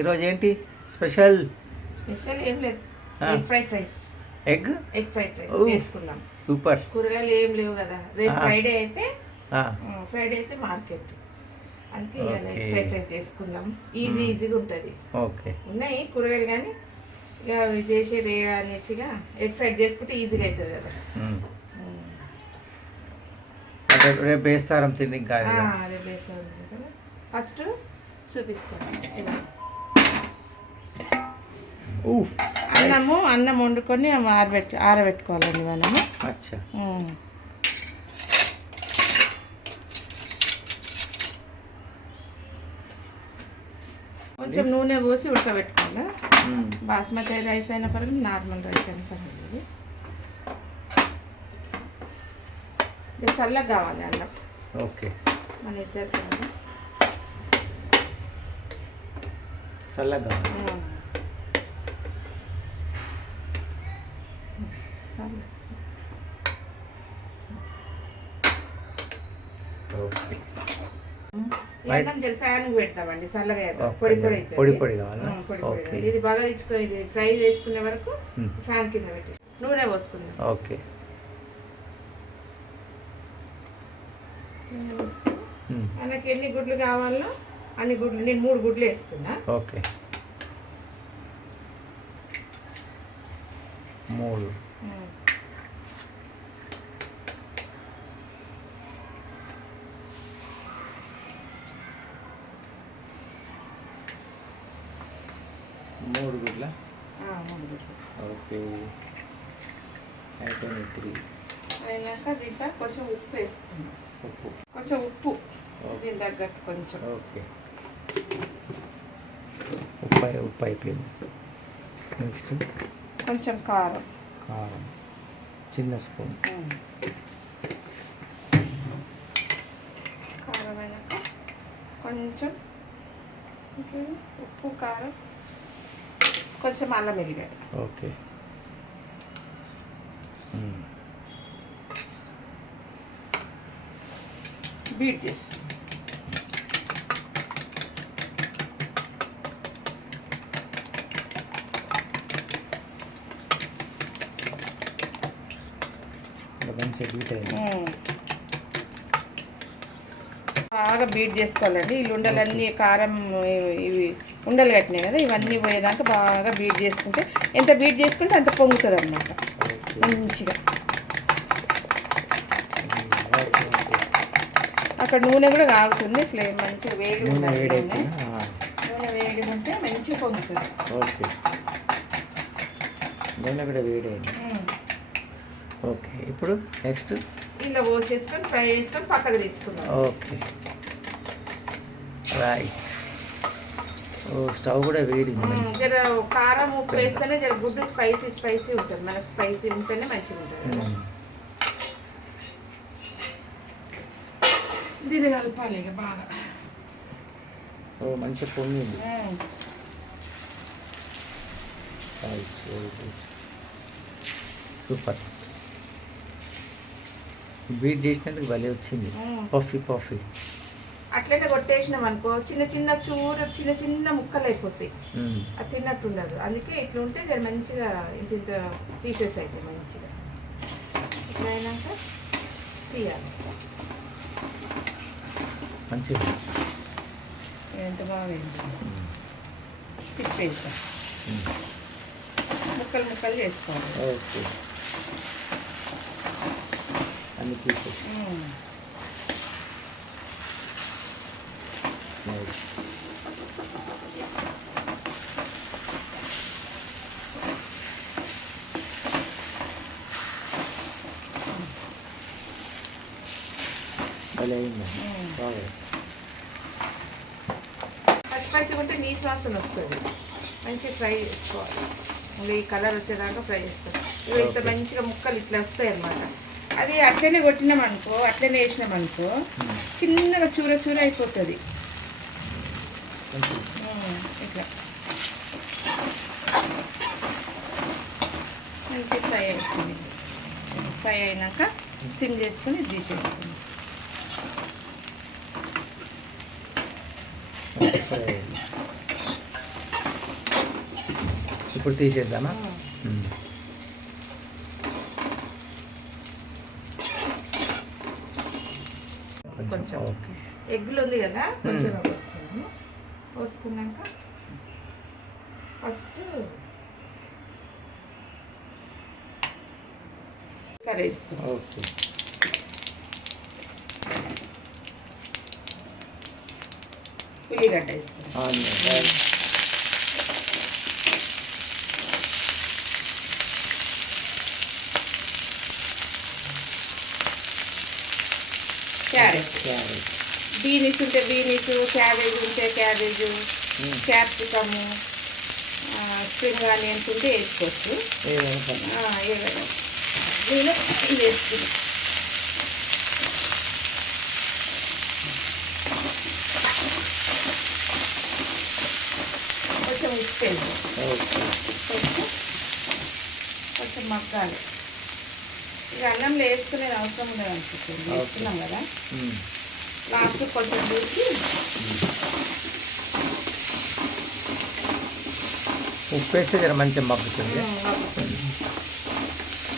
ఈరోజు ఏంటి? Special? Special ఏం లేదు. Egg fried rice egg egg fried rice. చేసుకున్నాం. సూపర్. కూరగాయలు ఏం లేవు కదా. రేపు. ఫ్రైడే అయితే ఫ్రైడే అయితే మార్కెట్. అందుకే. ఎగ్ ఫ్రైడ్ రైస్ చేసుకుందాం. ఈజీ ఈజీగా ఉంటుంది. ఓకే. ఉన్నాయి కూరగాయలు కానీ ఇక అవి చేసే రే అనేసిగా ఎగ్ ఫ్రైడ్ చేసుకుంటే ఈజీగా అవుతుంది కదా. రేపు వేస్తారం తిండి ఇంకా రేపు వేస్తాం కదా. ఫస్ట్ చూపిస్తాను ఇలా. అన్నము అన్నం వండుకొని ఆరబెట్టు ఆరబెట్టుకోవాలండి మనము. అచ్చా. కొంచెం నూనె పోసి ఉడకబెట్టుకోవాలా. బాస్మతి రైస్ అయినా పర్వాలేదు నార్మల్ రైస్ అయినా పర్వాలేదు. ఇది చల్లగా కావాలి అన్నం. ఓకే. మన ఇద్దరు కావాలి. చల్లగా పెడతామండి చల్లగా. పొడి పొడి పొడి పొడి కావాలా? ఇది బాగా ఇచ్చుకో ఇది ఫ్రై చేసుకునే వరకు మ్మ్. ఫ్యాన్ కింద పెట్టి నూనె పోసుకుందాం. ఓకే. మనకి ఎన్ని గుడ్లు కావాలో అన్ని గుడ్లు నేను మూడు గుడ్లు వేస్తున్నా. ఓకే. మూడు. మూడు గుడ్ల? ఓకే. అయిపోయింది త్రీ. అయినాక దీంట్లో కొంచెం ఉప్పు వేసుకున్నాం. ఉప్పు. కొంచెం ఉప్పు. దీని తగ్గట్టు కొంచెం. ఓకే. ఉప్పు ఉప్పు అయిపోయింది. నెక్స్ట్ కొంచెం కారం. కారం. చిన్న స్పూన్. కారం అయినాక కొంచెం? ఉప్పు కారం కొంచెం అల్లం వెల్లిగడ్డ ఓకే. బీట్ చేస్తాం. బీట్ అయింది. బాగా బీట్ చేసుకోవాలండి. ఈ ఉండలన్నీ కారం ఇవి- ఉండలు కట్టినాయి కదా ఇవన్నీ పోయేదాకా బాగా బీట్ చేసుకుంటే ఎంత బీట్ చేసుకుంటే అంత పొంగుతుంది అనమాట ఓకే మంచిగా. ఓకే. అక్కడ నూనె కూడా కాగుతుంది ఫ్లేమ్ మంచిగా వేడి నూనె వేడి ఉంటే మంచిగా పొంగుతుంది. ఓకే నూనె కూడా ఉమ్. ఓకే ఇప్పుడు నెక్స్ట్ ఇలా పోసేసుకొని ఫ్రై చేసుకొని పక్కకు తీసుకుందాం. ఓకే. రైట్ ఓ స్టవ్ కూడా మంచి జర కారం ఉప్పు వేస్తేనే జర గుడ్డు స్పైసీ స్పైసీ ఉంటుంది. మనకు స్పైసీ ఉంటేనే మంచిగా ఉంటుంది. దీన్ని కలపాలి ఇక బాగా. ఓ మంచి పొంగింది. సూపర్ బీట్ చేసినందుకు భలే వచ్చింది. Puffy puffy. అట్లనే కొట్టేసినాం అనుకో చిన్న చిన్న చూరు చిన్న చిన్న ముక్కలు అయిపోతాయి అది తిన్నట్టు ఉండదు అందుకే ఇట్లా ఉంటే జర మంచిగా ఇంత ఇంత పీసెస్ అవుతాయి మంచిగా. ఇట్లా అయినాక తీయాలి. మంచిది. ఎంత బాగా తిప్పేసాం. ముక్కలు ముక్కలు చేసుకోవాలి. ఓకే. అన్ని పీసెస్ ఉమ్. నైస్ భలే అయింది మ్మ్. బాగా పచ్చి పచ్చిగా ఉంటే నీ వాసన వస్తుంది మంచిగా ఫ్రై చేసుకోవాలి ఇంకా ఈ కలర్ వచ్చేదాకా ఫ్రై చేసుకోవాలి ఇవి ఇంత. మంచిగా ముక్కలు ఇట్లా వస్తాయి అన్నమాట అది అట్లనే కొట్టినాం అనుకో అట్లనే వేసినాం అనుకో. చిన్నగా చూర చూర అయిపోతుంది. ఇట్లా. మంచిగా ఫ్రై అవుతుంది ఫ్రై అయినాక సిమ్ చేసుకొని తీసేసుకుంది. మంచి ఇప్పుడు తీసేద్దామా ఆ. ఉమ్. కొంచెం కొంచెం. ఓకే ఎగ్గులు ఉంది కదా కొంచెం పోసుకున్నాము పోసుకున్నాక ఫస్ట్ కర్రీ వేసుకున్నాం ఓకే. ఉల్లిగడ్డ రైట్ క్యారెట్. క్యారెట్. బీనీస్ ఉంటే బీనీస్ క్యాబేజ్ ఉంటే క్యాబేజు క్యాప్సికము స్ప్రింగ్ ఆనియన్స్ ఉంటే వేసుకోవచ్చు. ఏదైనా నేను ఇది వేసుకున్నాను కొంచెం ఓకే. కొంచెం కొంచెం మగ్గాలి. ఇక అన్నంలో వేసుకునేది అవసరం ఉండదు అనిపిస్తుంది. ఓకే. వేసుకున్నాం కదా. లాస్ట్ కొంచెం చూసి ఉప్పు వేస్తే జర మంచిగా మగ్గుతుంది.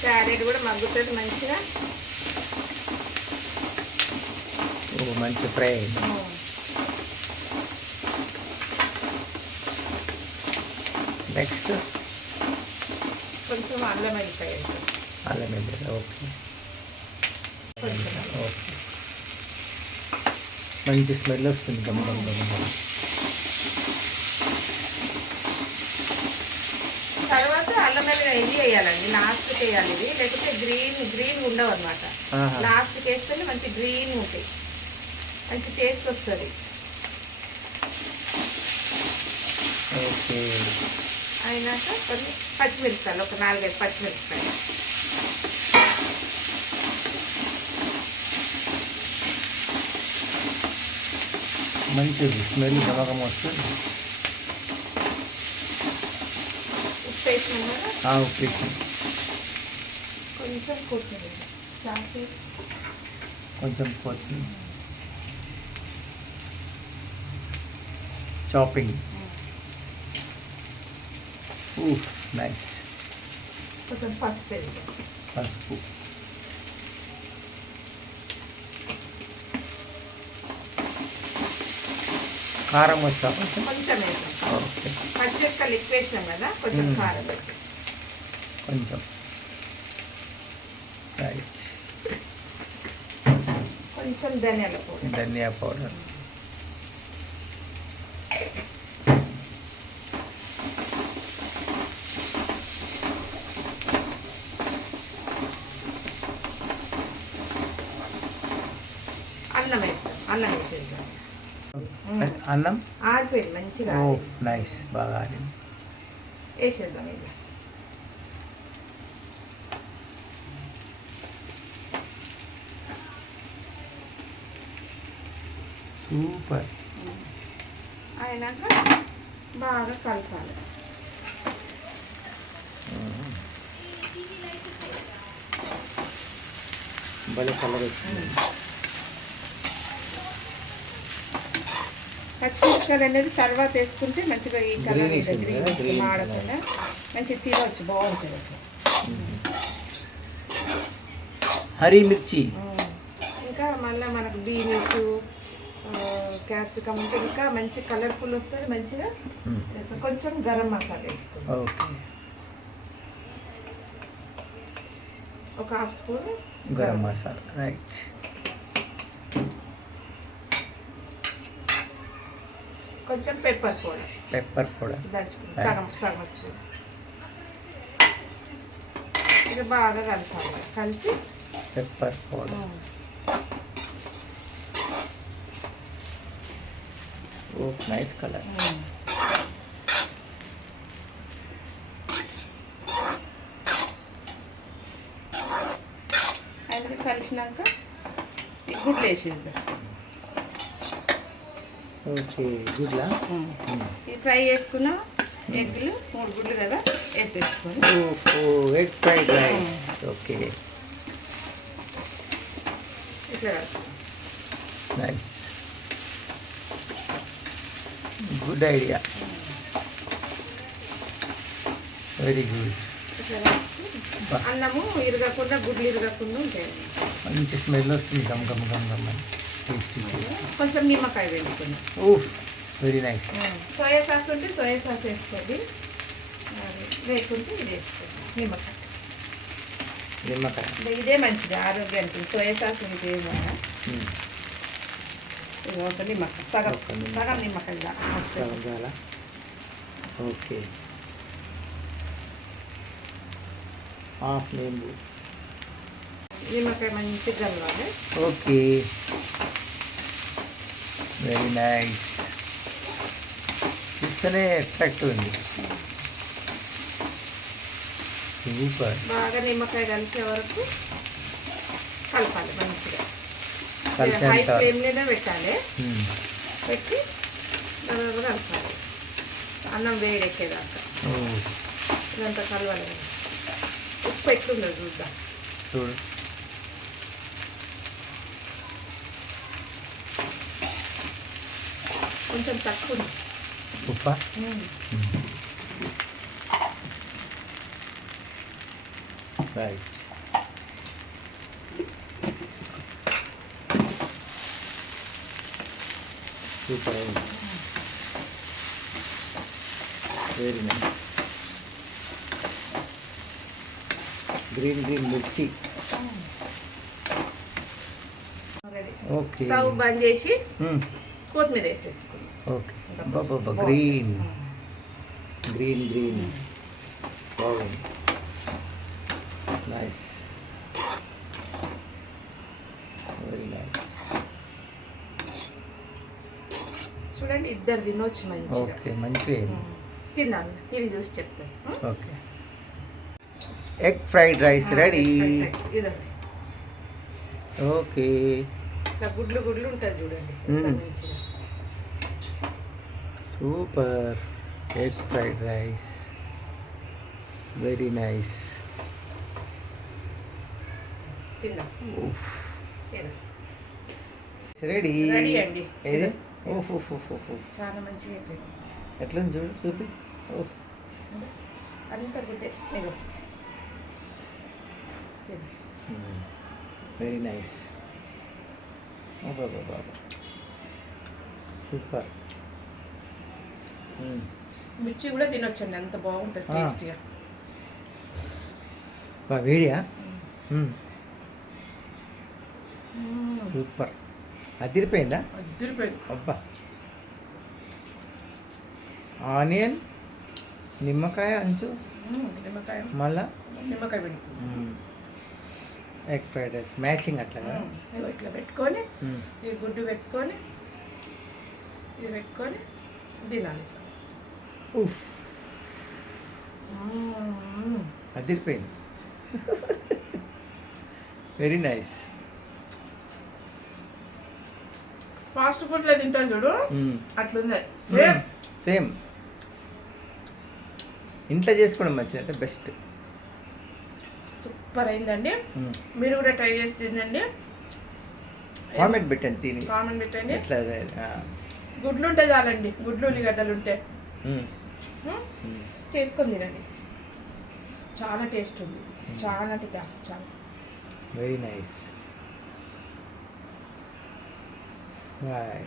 క్యారెట్ కూడా మగ్గుతుంది మంచిగా. మంచి ఫ్రై అయింది. నెక్స్ట్? కొంచెం అల్లం వేస్తాం. అల్లం వెల్లుల్లి ఓకే. ఓకే. మంచి స్మెల్ వస్తుంది గమ్ గమ్ గమ్. తర్వాత అల్లం ఇది వేయాలండి లాస్ట్కి వేయాలి ఇది. లేకపోతే గ్రీన్ గ్రీన్ ఉండవు అనమాట ఆహా. లాస్ట్కి వేస్తేనే మంచి గ్రీన్ ఉంటాయి. మంచి టేస్ట్ వస్తుంది. అయినాక కొన్ని పచ్చిమిరపకాయలు ఒక నాలుగైదు పచ్చిమిరపకాయలు. మంచిది. స్మెల్ గమగం వస్తుంది ఉప్పు కొంచెం కొత్తిమీర. కొంచెం కొత్తిమీర. చాపింగ్ నైస్ కొంచెం పసుపు పసుపు. కారం వస్తా. కొంచెం ఓకే. పచ్చిమిరపకాయలు ఎక్కువ కదా కొంచెం. కారం కొంచెం. రైట్. కొంచెం ధనియాల పొడి. ధనియా పౌడర్ అన్నం వేస్తాం అన్నం వేసేద్దాం అన్నం? ఆరిపోయింది మంచిగా ఓ ఆరింది. నైస్ బాగా ఆడింది వేసేద్దాం ఇలా సూపర్. అయినాక బాగా కలపాలి. భలే కలర్ వచ్చింది. పచ్చిమిరపకాయలు అనేది తర్వాత వేసుకుంటే మంచిగా ఈ కలర్ గ్రీన్ మాడకుండా మంచిగా తినవచ్చు బాగుంటుంది హరి మిర్చి. ఇంకా మళ్ళీ మనకు బీనీస్ క్యాప్సికమ్ ఉంటే ఇంకా మంచి కలర్ఫుల్ వస్తుంది మంచిగా వేస్తాం. కొంచెం గరం మసాలా వేసుకుందాం ఓకే. ఒక half spoon garam masala right కొంచెం పెప్పర్ పౌడర్ పెప్పర్ కూడా దంచుకుందాం సగం సగం స్పూన్. ఇది బాగా కలపాలి కలిపి pepper powder oh nice colour. అయితే కలిసినాక గుడ్లు వేసేద్దాం. ఓకే గుడ్లా? ఈ ఫ్రై చేసుకున్న ఎగ్లు మూడు గుడ్లు కదా వేసేసుకొని. Oh egg fried rice. Okay. ఇట్లా. Nice. Good idea. Very good. అన్నము ఇరగకుండా గుడ్లు ఇరగకుండా ఉంటాయి. మంచి స్మెల్ వస్తుంది. గమ్ గమ్ గమ్ గమ్ అని టేస్టీ కొంచెం నిమ్మకాయ oh very nice soya sauce ఉంటే సోయా సాస్ వేసుకోండి లేకుంటే ఇది వేసుకోండి నిమ్మకాయ. నిమ్మకాయ. ఇదే మంచిది ఆరోగ్యానికి. సోయా సాస్ ఉంటే. ఇది ఒక నిమ్మకాయ. సగం. సగం నిమ్మకాయ. సగం ఓకే. హాఫ్ నిమ్మకాయ మంచిగా కలవాలి ఓకే. వెరీ నైస్ చూస్తేనే అట్రాక్టివ్ ఉంది. సూపర్ బాగా నిమ్మకాయ కలిసే వరకు కలపాలి మంచిగా. హై ఫ్లేమ్లోనే పెట్టాలి. పెట్టి దానిలో కలపాలి. అన్నం వేడెక్కేదాకా. ఇదంతా కలవాలి. ఉప్పు ఎట్లుందో చూద్దాం. చూడు. కొంచెం తక్కువ ఉప్పా? Right super very nice green green మిర్చి. రెడీ ఓకే స్టవ్ బంద్ చేసి కొత్తిమీర వేసేసుకుందాం ఓకే. బాబా గ్రీన్. Green green. బాగుంది నైస్. Very nice. చూడండి ఇద్దరు తినొచ్చు మంచిగా. ఓకే మంచిగా అయింది. తిందాం తిని చూసి చెప్తాను okay. Egg fried rice ready. ఇదండి ఓకే. గుడ్లు గుడ్లు ఉంటుంది చూడండి మంచిగా. Super egg fried rice very nice ready ready అండి. ఏది? ఓఫ్ ఓఫ్ ఓఫ్ ఓఫ్ ఓఫ్. చాలా మంచిగా అయిపోయింది. ఎట్లుంది చూడు చూపి. ఓహ్ అంత గుడ్డే. వెరీ నైస్ బాబా బాబా సూపర్ మిర్చి కూడా తినొచ్చండి అంత బాగుంటుంది. టేస్టీగా బా వేడియా? సూపర్. అదిరిపోయిందా? అద్దరిపోయింది అబ్బా. ఆనియన్ నిమ్మకాయ అంచు మ్మ్. నిమ్మకాయ. మళ్ళా? నిమ్మకాయ ఎగ్ ఫ్రైడ్ రైస్ మ్యాచింగ్ అట్లాగా ఇగో ఇట్లా పెట్టుకొని. ఈ గుడ్డు పెట్టుకొని ఇది పెట్టుకొని తినాలి. ఉఫ్. అదిరిపోయింది. వెరీ నైస్ ఫాస్ట్ ఫుడ్లో తింటాను చూడు. అట్లుంది. Hmm. సేమ్ ఇంట్లో చేసుకోవడం మంచిది అంటే బెస్ట్ సూపర్ అయిందండి. మీరు కూడా ట్రై చేసి తినండి. కామెంట్ పెట్టండి తిని. కామెంట్ పెట్టండి. గుడ్లు ఉంటే చాలండి. గుడ్లు ఉల్లిగడ్డలు ఉంటే. చేసుకొని తినండి. చాలా టేస్ట్ ఉంది. చాలా అంటే టేస్ట్ చాలా. Very nice bye